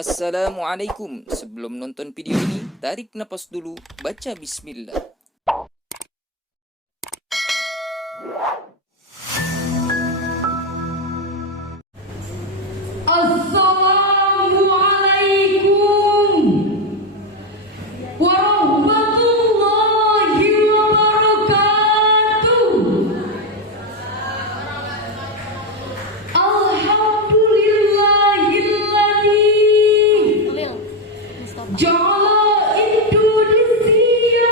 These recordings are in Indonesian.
Assalamualaikum. Sebelum nonton video ini, tarik napas dulu, baca bismillah. Assalamualaikum warahmatullahi wabarakatuh. Alhamdulillahilladzi ja'ala Indonesia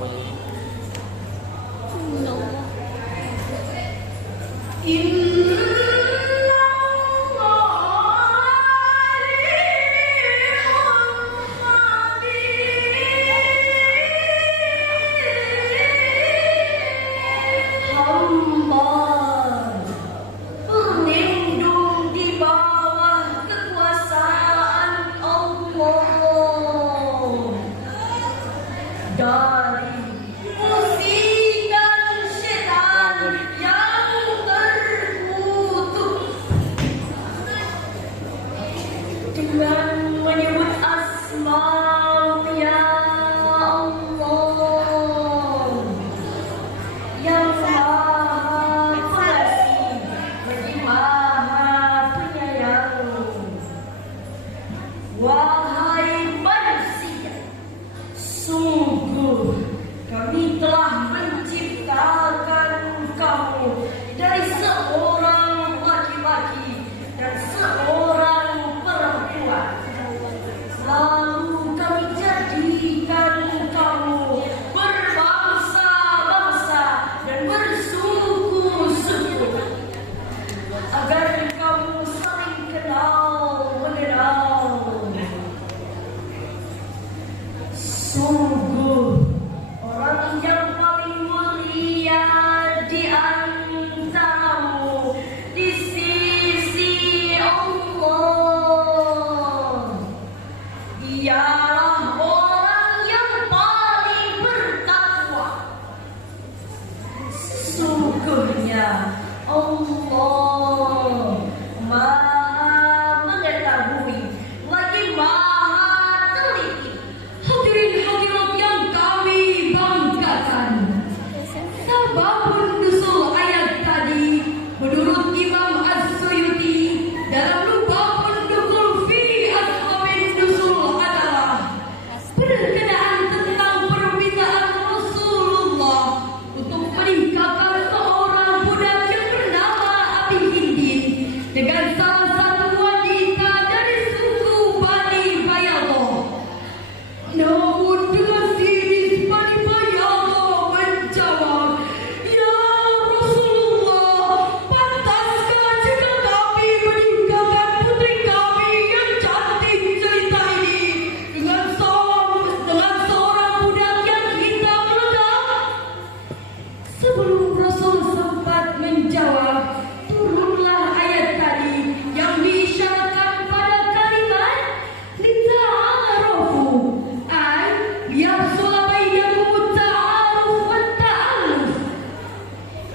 Berlindung di bawah kekuasaan Allah dari musikan syaitan yang terkutuk. Dengan menyebut asma ya Allah yang Maha Pengasih lagi Maha Penyayang. Wahai manusia, sungguh kami telah menciptakan kamu dari seorang laki-laki dan seorang perempuan. Lalu kami jadikan kamu berbangsa-bangsa dan bersuku-suku agar kamu saling kenal mengenal. Sungguh orang yang paling mulia di antaramu di sisi Allah ialah orang yang paling bertakwa. Sesungguhnya Allah Maha mengetahui lagi Maha teliti. Hadirin hadirat yang kami banggakan, sababun nuzul ayat tadi menurut Imam As-Suyuti dalam Lubabun Nuzul fi Asbabin Nuzul adalah berkenaan tentang permintaan Rasulullah untuk menikahkan seorang budak yang bernama Abi Hindin dengan salah satu wanita dari suku Bani Bayadah. Namun dengan siris Bani Bayadah menjawab, "Ya Rasulullah, pantaskah jika kami meninggalkan putri kami yang cantik jelita ini dengan seorang budak yang hitam ledak?" Sebelum Rasul sempat menjawab, turunlah ayat tadi yang diisyaratkan pada kalimat lita'arafu, ay liyahsul bainakum ta'aruf wa ta'aluf,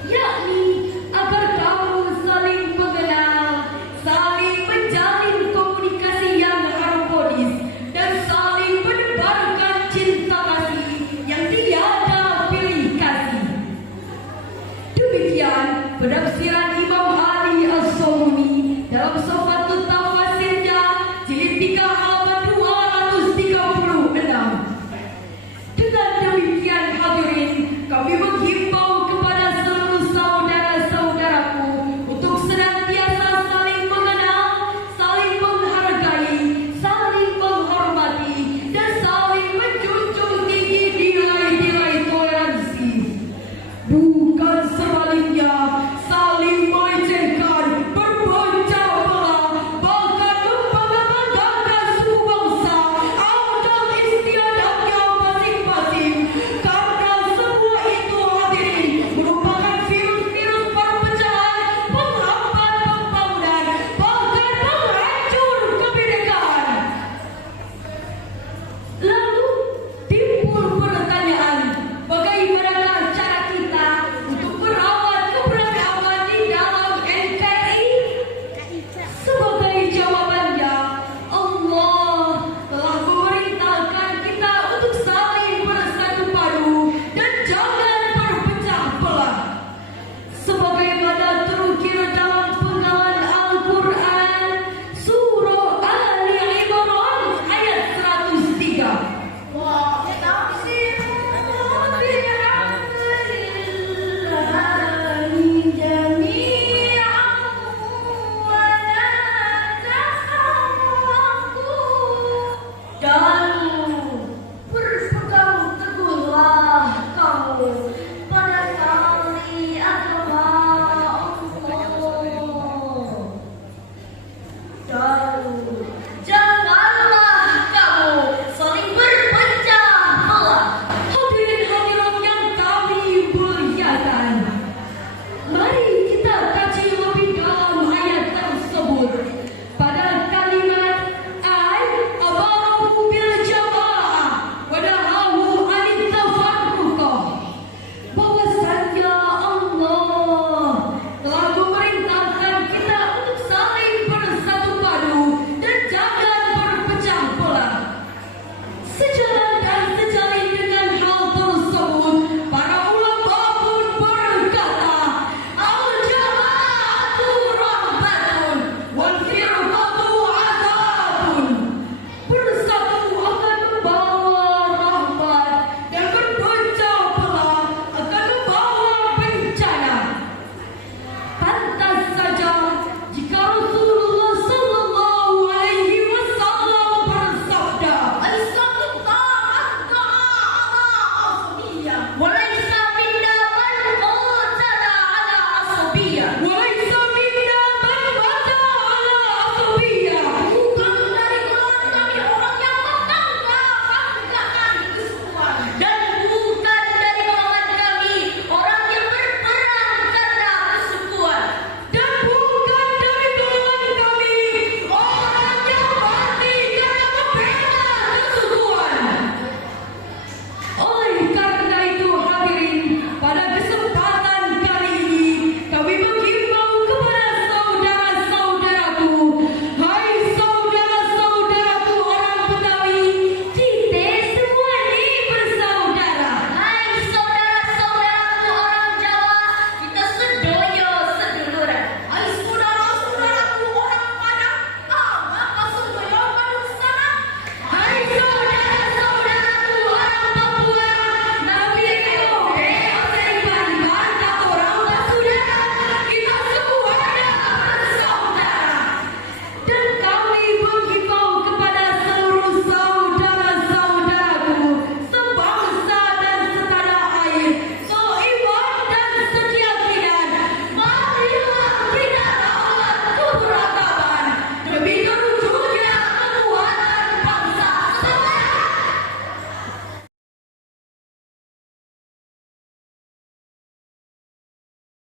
yakni agar kamu saling mengenal, saling menjalin komunikasi yang harmonis, dan saling menebarkan cinta kasih yang tiada pilih kasih. Demikian penafsiran Imam Ali As-Somuni dalam Sofatut Tafasirnya jilid 3 halaman 236. Dengan demikian hadirin, kami menghibur